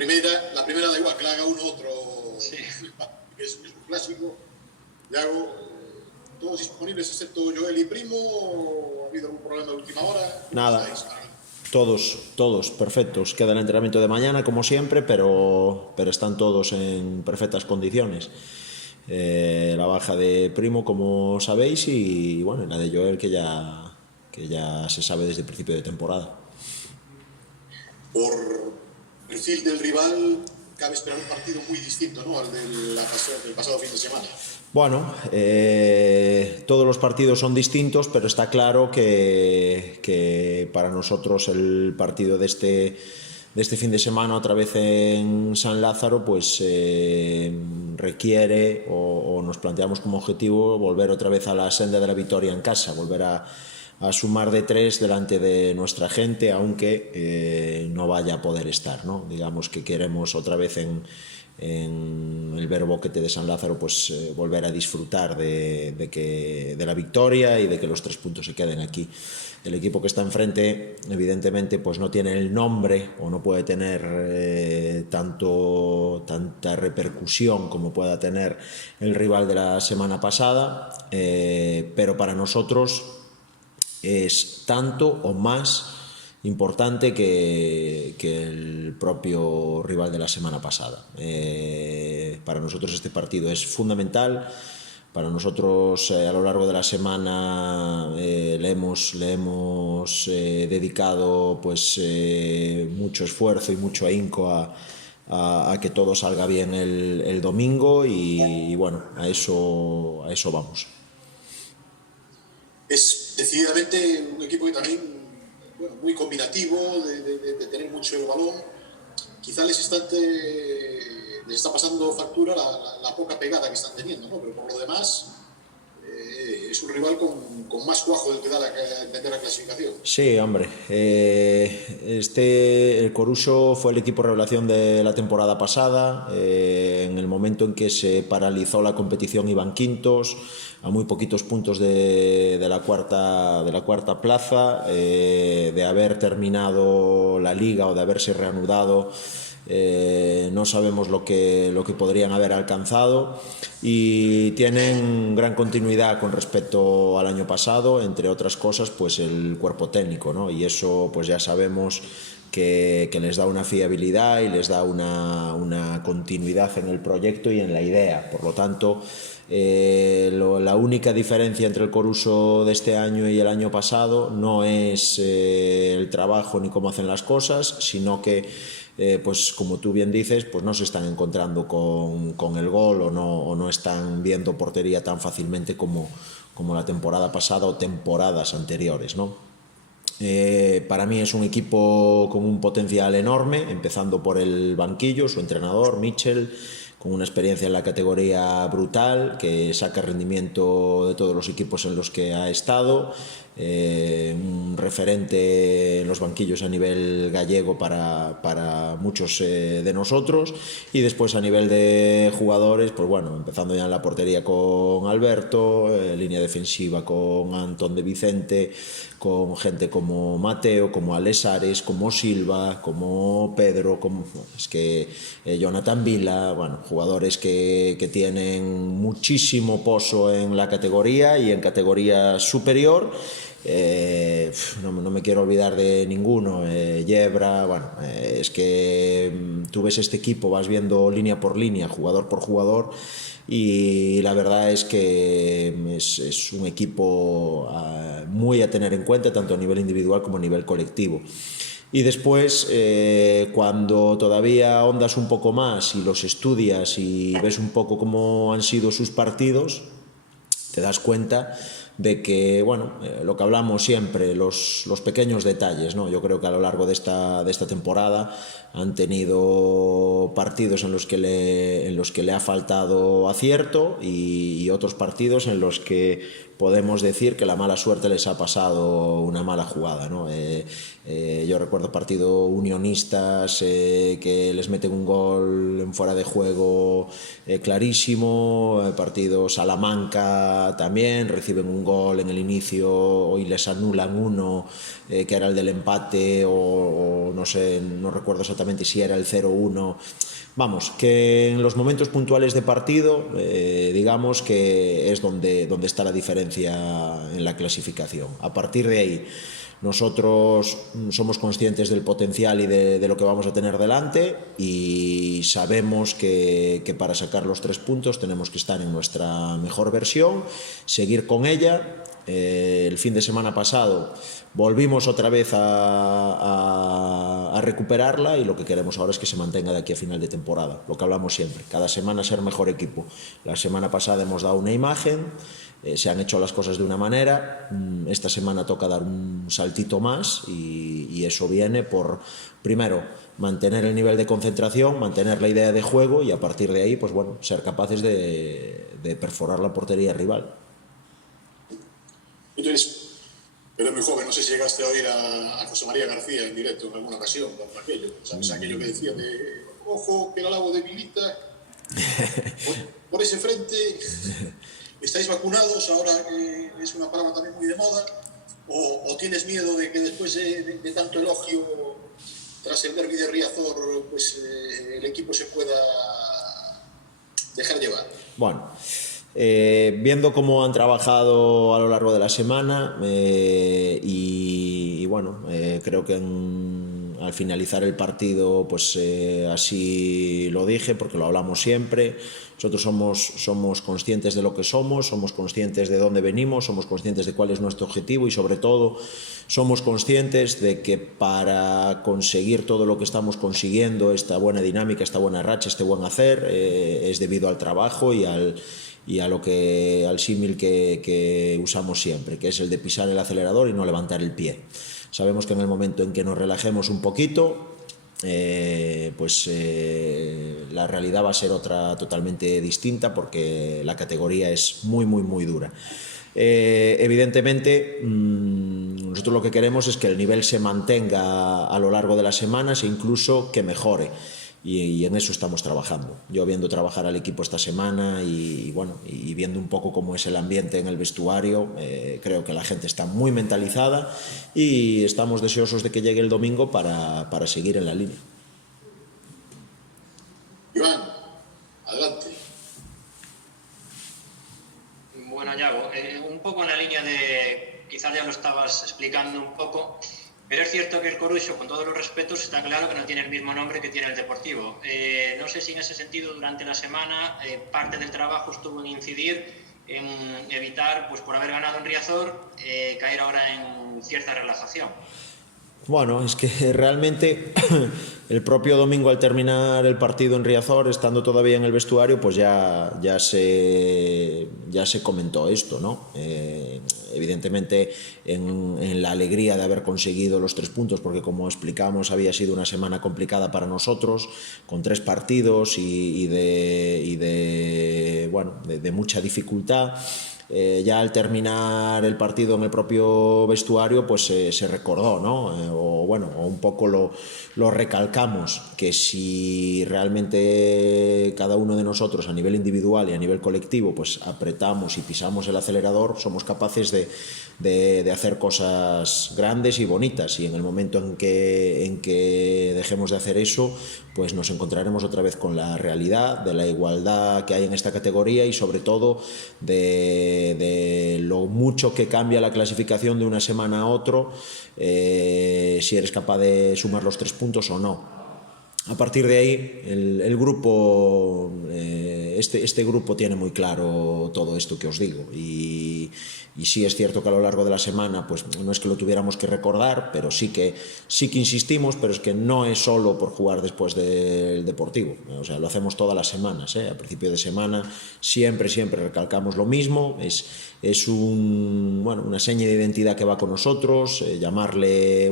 La primera da igual, que la haga uno u otro, sí. es un clásico. Yago, todos disponibles excepto Joel y Primo, ¿o ha habido algún problema de última hora? Nada, todos perfectos. Queda el entrenamiento de mañana como siempre, pero están todos en perfectas condiciones. La baja de Primo, como sabéis, y bueno, la de Joel, que ya se sabe desde el principio de temporada. Por perfil del rival, cabe esperar un partido muy distinto, ¿no?, al del pasado fin de semana. Bueno, todos los partidos son distintos, pero está claro que para nosotros el partido de este fin de semana, otra vez en San Lázaro, pues requiere o nos planteamos como objetivo volver otra vez a la senda de la victoria en casa, volver a sumar de 3 delante de nuestra gente, aunque no vaya a poder estar, ¿no? Digamos que queremos otra vez en el Vero Boquete de San Lázaro, pues volver a disfrutar de la victoria y de que los 3 puntos se queden aquí. El equipo que está enfrente, evidentemente, pues no tiene el nombre o no puede tener tanta repercusión como pueda tener el rival de la semana pasada, pero para nosotros es tanto o más importante que el propio rival de la semana pasada. Para nosotros este partido es fundamental. Para nosotros a lo largo de la semana le hemos dedicado pues mucho esfuerzo y mucho ahínco a que todo salga bien el domingo y bueno, a eso vamos. Es decididamente un equipo que también, bueno, muy combinativo, de tener mucho el balón. Quizá les está pasando factura la poca pegada que están teniendo, ¿no? Pero por lo demás es un rival con más cuajo del que da a entender la clasificación. Sí, hombre. El Coruso fue el equipo revelación de la temporada pasada. En el momento en que se paralizó la competición iban quintos, a muy poquitos puntos de la cuarta plaza. De haber terminado la liga o de haberse reanudado, no sabemos lo que podrían haber alcanzado, y tienen gran continuidad con respecto al año pasado, entre otras cosas pues el cuerpo técnico, ¿no? Y eso pues ya sabemos que les da una fiabilidad y les da una continuidad en el proyecto y en la idea. Por lo tanto, la única diferencia entre el Coruso de este año y el año pasado no es el trabajo ni cómo hacen las cosas, sino que pues como tú bien dices, pues no se están encontrando con el gol o no están viendo portería tan fácilmente como la temporada pasada o temporadas anteriores, ¿no? Para mí es un equipo con un potencial enorme, empezando por el banquillo, su entrenador, Mitchell, con una experiencia en la categoría brutal, que saca rendimiento de todos los equipos en los que ha estado, un referente en los banquillos a nivel gallego para muchos de nosotros, y después a nivel de jugadores, pues bueno, empezando ya en la portería con Alberto, línea defensiva con Antón de Vicente, con gente como Mateo, como Alex Ares, como Silva, como Pedro, es que Jonathan Vila, bueno, jugadores que tienen muchísimo pozo en la categoría y en categoría superior. No me quiero olvidar de ninguno. Yebra, bueno, es que tú ves este equipo, vas viendo línea por línea, jugador por jugador, y la verdad es que es un equipo muy a tener en cuenta, tanto a nivel individual como a nivel colectivo. Y después, cuando todavía ahondas un poco más y los estudias y ves un poco cómo han sido sus partidos, te das cuenta de que, bueno, lo que hablamos siempre, los pequeños detalles, ¿no? Yo creo que a lo largo de esta temporada han tenido partidos en los que le ha faltado acierto y otros partidos en los que podemos decir que la mala suerte les ha pasado una mala jugada, ¿no? Yo recuerdo partido Unionistas que les meten un gol en fuera de juego clarísimo, partido Salamanca también, reciben un gol en el inicio y les anulan uno que era el del empate o no sé, no recuerdo exactamente si era el 0-1. Vamos, que en los momentos puntuales de partido, digamos que es donde está la diferencia en la clasificación. A partir de ahí, nosotros somos conscientes del potencial y de lo que vamos a tener delante y sabemos que para sacar los 3 puntos tenemos que estar en nuestra mejor versión, seguir con ella. El fin de semana pasado volvimos otra vez a recuperarla y lo que queremos ahora es que se mantenga de aquí a final de temporada, lo que hablamos siempre, cada semana ser mejor equipo. La semana pasada hemos dado una imagen, se han hecho las cosas de una manera, esta semana toca dar un saltito más y eso viene por, primero, mantener el nivel de concentración, mantener la idea de juego y a partir de ahí, pues bueno, ser capaces de perforar la portería rival. Pero muy joven, no sé si llegaste a oír a José María García en directo en alguna ocasión, con aquello, ¿sabes? Aquello que decía de, ojo, que el Alabo debilita, por ese frente, ¿estáis vacunados ahora que es una palabra también muy de moda? ¿O tienes miedo de que después de tanto elogio, tras el derbi de Riazor, pues el equipo se pueda dejar llevar? Bueno, viendo cómo han trabajado a lo largo de la semana y bueno, creo que al finalizar el partido pues así lo dije porque lo hablamos siempre. Nosotros somos conscientes de lo que somos conscientes de dónde venimos, somos conscientes de cuál es nuestro objetivo y sobre todo somos conscientes de que para conseguir todo lo que estamos consiguiendo, esta buena dinámica, esta buena racha, este buen hacer, es debido al trabajo y al símil que usamos siempre, que es el de pisar el acelerador y no levantar el pie. Sabemos que en el momento en que nos relajemos un poquito, la realidad va a ser otra totalmente distinta porque la categoría es muy, muy, muy dura. Evidentemente, nosotros lo que queremos es que el nivel se mantenga a lo largo de las semanas e incluso que mejore. Y en eso estamos trabajando. Yo viendo trabajar al equipo esta semana y viendo un poco cómo es el ambiente en el vestuario, creo que la gente está muy mentalizada y estamos deseosos de que llegue el domingo para seguir en la línea. Iván, adelante. Bueno, Yago, un poco en la línea de, quizás ya lo estabas explicando un poco, pero es cierto que el Coruxo, con todos los respetos, está claro que no tiene el mismo nombre que tiene el Deportivo. No sé si en ese sentido durante la semana parte del trabajo estuvo en incidir en evitar, pues por haber ganado en Riazor, caer ahora en cierta relajación. Bueno, es que realmente el propio domingo al terminar el partido en Riazor, estando todavía en el vestuario, pues ya se comentó esto, ¿no? Evidentemente en la alegría de haber conseguido los 3 puntos, porque como explicamos había sido una semana complicada para nosotros, con 3 partidos y de mucha dificultad. Ya al terminar el partido en el propio vestuario pues se recordó, ¿no? O un poco lo recalcamos, que si realmente cada uno de nosotros a nivel individual y a nivel colectivo pues apretamos y pisamos el acelerador, somos capaces de hacer cosas grandes y bonitas, y en el momento en que dejemos de hacer eso pues nos encontraremos otra vez con la realidad de la igualdad que hay en esta categoría y sobre todo de lo mucho que cambia la clasificación de una semana a otro, si eres capaz de sumar los 3 puntos o no. A partir de ahí, el grupo, este grupo tiene muy claro todo esto que os digo y sí es cierto que a lo largo de la semana pues no es que lo tuviéramos que recordar, pero sí que insistimos, pero es que no es solo por jugar después del Deportivo, o sea, lo hacemos todas las semanas, a principio de semana siempre recalcamos lo mismo, es una seña de identidad que va con nosotros, llamarle,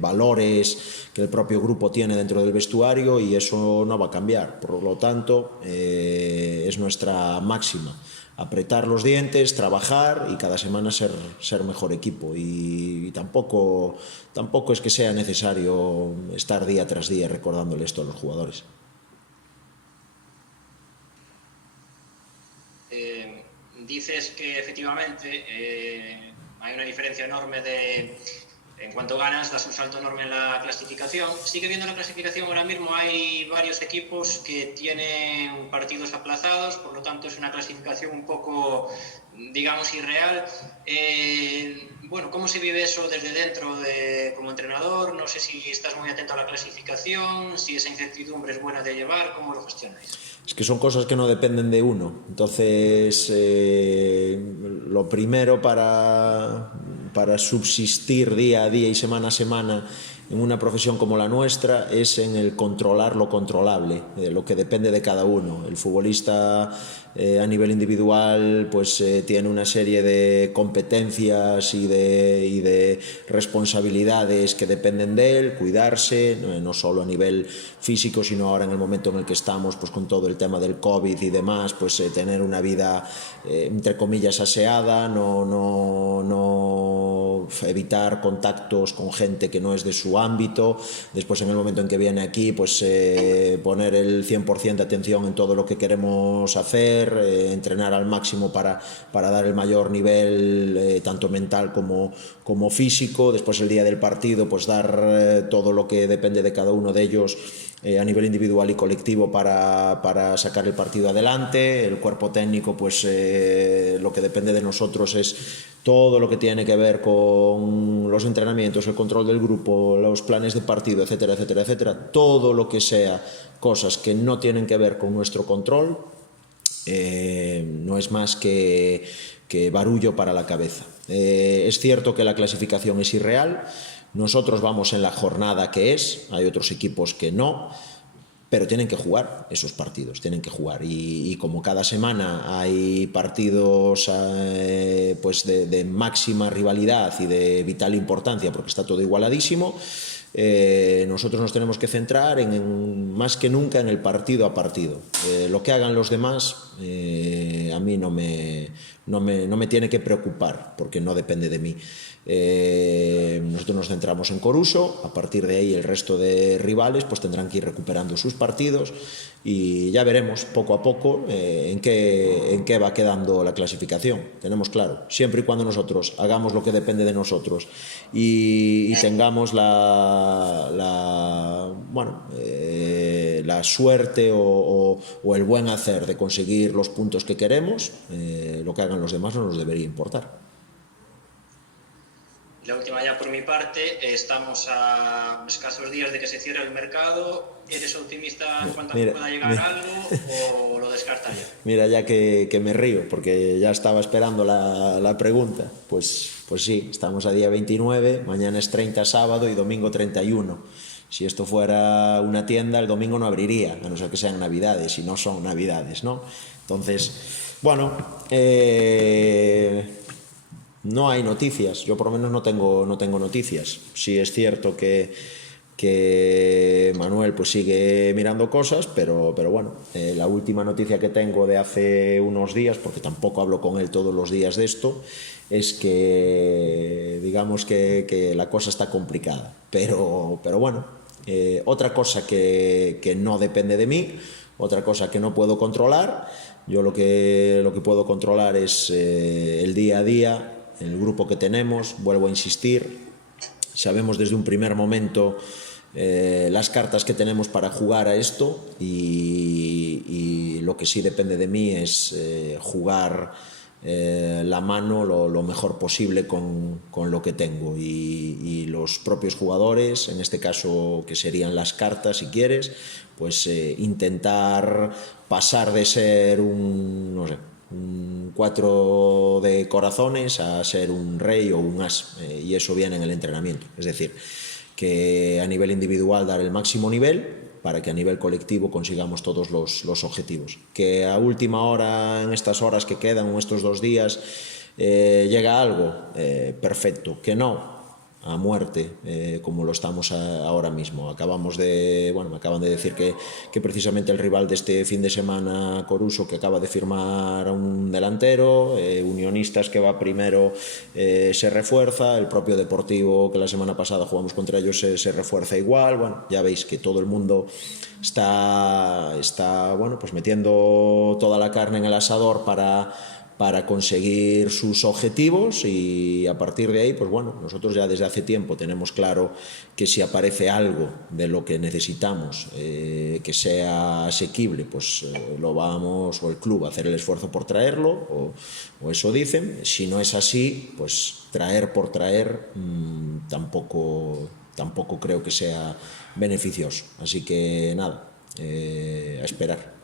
valores que el propio grupo tiene dentro del vestuario, y eso no va a cambiar. Por lo tanto, sábado es nuestra máxima. Apretar los dientes, trabajar y cada semana ser mejor equipo. Y tampoco es que sea necesario estar día tras día recordándole esto a los jugadores. Dices que efectivamente hay una diferencia enorme en cuanto ganas, das un salto enorme en la clasificación. Sigue viendo la clasificación ahora mismo, hay varios equipos que tienen partidos aplazados, por lo tanto es una clasificación un poco, digamos, irreal. Bueno, ¿cómo se vive eso desde dentro como entrenador? No sé si estás muy atento a la clasificación, si esa incertidumbre es buena de llevar, ¿cómo lo gestionáis? Es que son cosas que no dependen de uno. Entonces, lo primero para subsistir día a día y semana a semana en una profesión como la nuestra es en el controlar lo controlable, lo que depende de cada uno. El futbolista a nivel individual pues tiene una serie de competencias y de responsabilidades que dependen de él, cuidarse, no solo a nivel físico, sino ahora en el momento en el que estamos pues con todo el tema del COVID y demás, pues tener una vida entre comillas aseada, no evitar contactos con gente que no es de su ámbito. Después en el momento en que viene aquí pues poner el 100% de atención en todo lo que queremos hacer, entrenar al máximo para dar el mayor nivel tanto mental como físico. Después el día del partido pues dar todo lo que depende de cada uno de ellos a nivel individual y colectivo para sacar el partido adelante. El cuerpo técnico pues lo que depende de nosotros es todo lo que tiene que ver con los entrenamientos, el control del grupo, los planes de partido, etcétera, etcétera, etcétera. Todo lo que sea cosas que no tienen que ver con nuestro control no es más que barullo para la cabeza. Es cierto que la clasificación es irreal. Nosotros vamos en la jornada que es, hay otros equipos que no, pero tienen que jugar esos partidos, tienen que jugar. Y como cada semana hay partidos pues de máxima rivalidad y de vital importancia, porque está todo igualadísimo, nosotros nos tenemos que centrar en más que nunca en el partido a partido. Lo que hagan los demás a mí no me tiene que preocupar, porque no depende de mí. Nosotros nos centramos en Coruso. A partir de ahí el resto de rivales pues tendrán que ir recuperando sus partidos y ya veremos poco a poco en qué va quedando la clasificación. Tenemos claro, siempre y cuando nosotros hagamos lo que depende de nosotros y tengamos la suerte o el buen hacer de conseguir los puntos que queremos, lo que hagan los demás no nos debería importar. La última ya por mi parte, estamos a escasos días de que se cierre el mercado. ¿Eres optimista en cuanto a que pueda llegar algo o lo descartas ya? Mira, ya que me río, porque ya estaba esperando la pregunta. Pues sí, estamos a día 29, mañana es 30 sábado y domingo 31. Si esto fuera una tienda, el domingo no abriría, a no ser que sean navidades, y no son navidades, ¿no? Entonces, bueno, no hay noticias. Yo por lo menos no tengo noticias. Sí es cierto que Manuel pues sigue mirando cosas, pero bueno, la última noticia que tengo de hace unos días, porque tampoco hablo con él todos los días de esto, es que digamos que la cosa está complicada. Pero bueno, otra cosa que no depende de mí, otra cosa que no puedo controlar. Yo lo que puedo controlar es el día a día, el grupo que tenemos. Vuelvo a insistir, sabemos desde un primer momento las cartas que tenemos para jugar a esto y lo que sí depende de mí es jugar la mano lo mejor posible con lo que tengo y los propios jugadores, en este caso que serían las cartas si quieres, pues intentar pasar de ser un 4 de corazones a ser un rey o un as, y eso viene en el entrenamiento. Es decir, que a nivel individual dar el máximo nivel para que a nivel colectivo consigamos todos los objetivos. Que a última hora, en estas horas que quedan o estos 2 días, llega algo, perfecto. Que no, a muerte como lo estamos ahora mismo. Me acaban de decir que precisamente el rival de este fin de semana, Coruso, que acaba de firmar a un delantero, Unionistas, que va primero, se refuerza, el propio Deportivo, que la semana pasada jugamos contra ellos, se refuerza igual. Bueno, ya veis que todo el mundo está bueno, pues metiendo toda la carne en el asador para conseguir sus objetivos, y a partir de ahí, pues bueno, nosotros ya desde hace tiempo tenemos claro que si aparece algo de lo que necesitamos que sea asequible, pues lo vamos, o el club, a hacer el esfuerzo por traerlo, o eso dicen. Si no es así, pues traer por traer tampoco creo que sea beneficioso. Así que nada, a esperar.